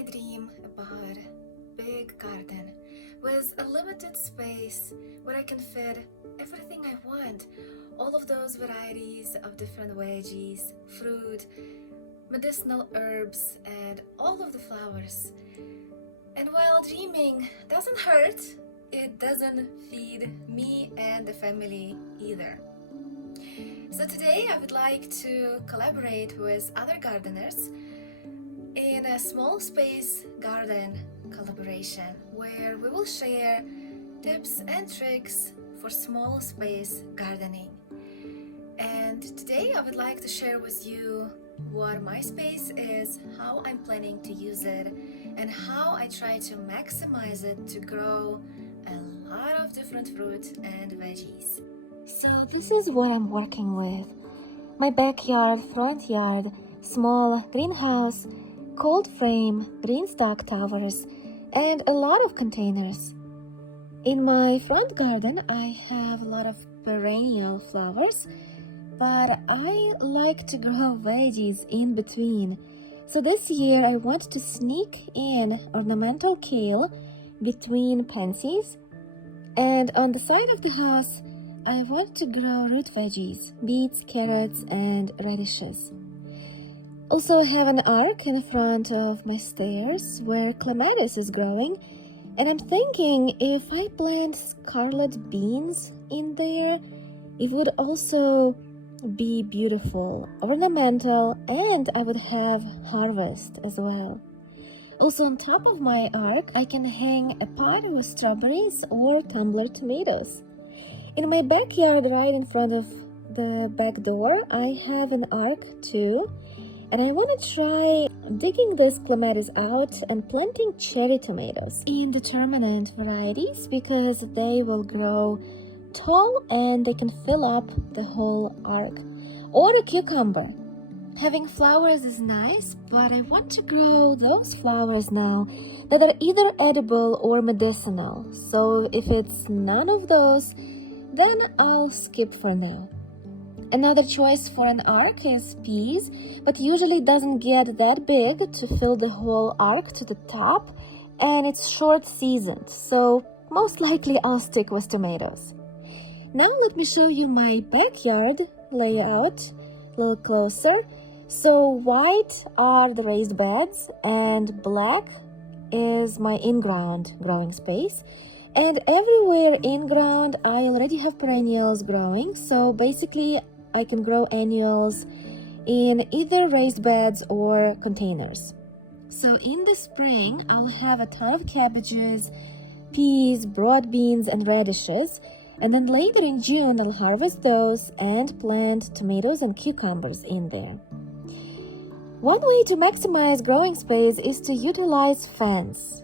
I dream about a big garden with a limited space where I can fit everything I want. All of those varieties of different veggies, fruit, medicinal herbs, and all of the flowers. And while dreaming doesn't hurt, it doesn't feed me and the family either. So today I would like to collaborate with other gardeners in a small space garden collaboration where we will share tips and tricks for small space gardening. And today I would like to share with you what my space is, how I'm planning to use it, and how I try to maximize it to grow a lot of different fruits and veggies. So this is what I'm working with. My backyard, front yard, small greenhouse, cold frame, green stock towers, and a lot of containers. In my front garden, I have a lot of perennial flowers, but I like to grow veggies in between. So this year I want to sneak in ornamental kale between pansies, and on the side of the house I want to grow root veggies, beets, carrots, and radishes. Also, I have an arc in front of my stairs where clematis is growing, and I'm thinking if I plant scarlet beans in there, it would also be beautiful, ornamental, and I would have harvest as well. Also, on top of my arc, I can hang a pot with strawberries or tumbler tomatoes. In my backyard, right in front of the back door, I have an arc too. And I want to try digging this clematis out and planting cherry tomatoes, indeterminate varieties, because they will grow tall and they can fill up the whole arc. Or a cucumber. Having flowers is nice, but I want to grow those flowers now that are either edible or medicinal. So if it's none of those, then I'll skip for now. Another choice for an arc is peas, but usually doesn't get that big to fill the whole arc to the top, and it's short seasoned, so most likely I'll stick with tomatoes. Now let me show you my backyard layout a little closer. So white are the raised beds and black is my in-ground growing space. And everywhere in-ground I already have perennials growing, so basically I can grow annuals in either raised beds or containers. So in the spring, I'll have a ton of cabbages, peas, broad beans, and radishes. And then later in June, I'll harvest those and plant tomatoes and cucumbers in there. One way to maximize growing space is to utilize fence.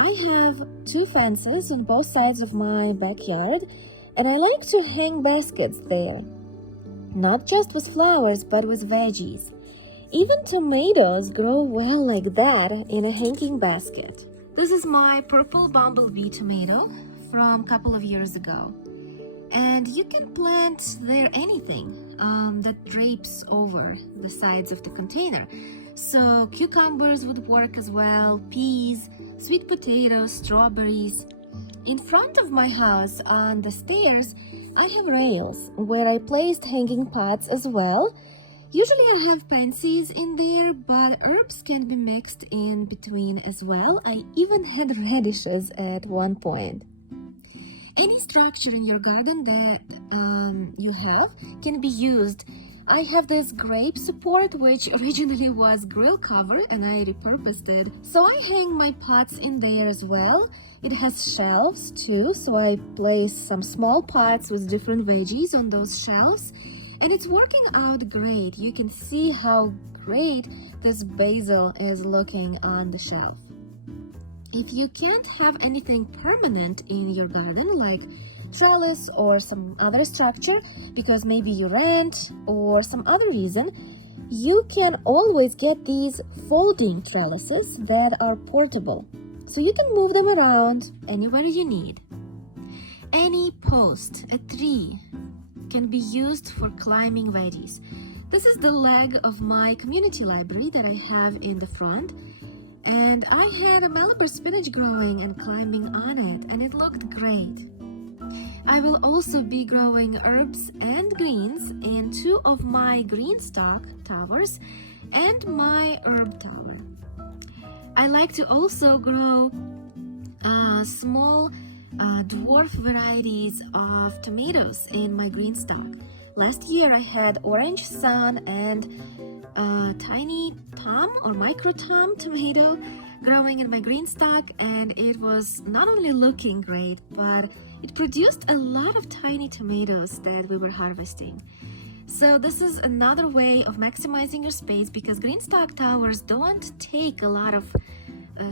I have 2 fences on both sides of my backyard, and I like to hang baskets there. Not just with flowers, but with veggies. Even tomatoes grow well like that in a hanging basket. This is my purple bumblebee tomato from a couple of years ago. And you can plant there anything that drapes over the sides of the container. So cucumbers would work as well, peas, sweet potatoes, strawberries. In front of my house on the stairs, I have rails where I placed hanging pots as well. Usually I have pansies in there, but herbs can be mixed in between as well. I even had radishes at one point. Any structure in your garden that you have can be used. I have this grape support, which originally was grill cover, and I repurposed it. So I hang my pots in there as well. It has shelves too, so I place some small pots with different veggies on those shelves, and it's working out great. You can see how great this basil is looking on the shelf. If you can't have anything permanent in your garden, like trellis or some other structure, because maybe you rent or some other reason, you can always get these folding trellises that are portable. So you can move them around anywhere you need. Any post, a tree, can be used for climbing veggies. This is the leg of my community library that I have in the front. and I had a Malabar spinach growing and climbing on it, and it looked great. I will also be growing herbs and greens in 2 of my green stalk towers and my herb tower. I like to also grow small dwarf varieties of tomatoes in my green stalk. Last year I had orange sun and tiny tom or micro tom tomato growing in my green stalk, and it was not only looking great, but it produced a lot of tiny tomatoes that we were harvesting. So this is another way of maximizing your space, because green stalk towers don't take a lot of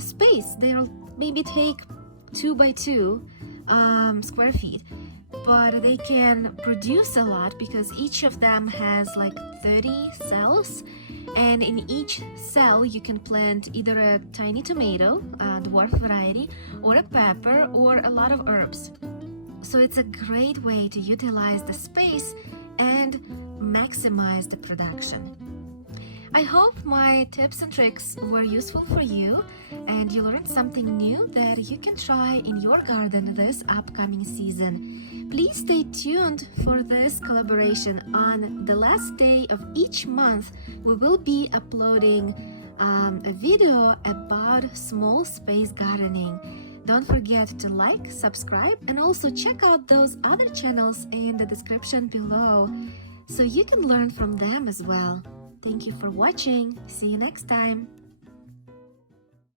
space. They'll maybe take 2 by 2 square feet, but they can produce a lot because each of them has like 30 cells, and in each cell you can plant either a tiny tomato, a dwarf variety, or a pepper, or a lot of herbs. So it's a great way to utilize the space and maximize the production. I hope my tips and tricks were useful for you and you learned something new that you can try in your garden this upcoming season. Please stay tuned for this collaboration. On the last day of each month, we will be uploading a video about small space gardening. Don't forget to like, subscribe, and also check out those other channels in the description below so you can learn from them as well. Thank you for watching. See you next time.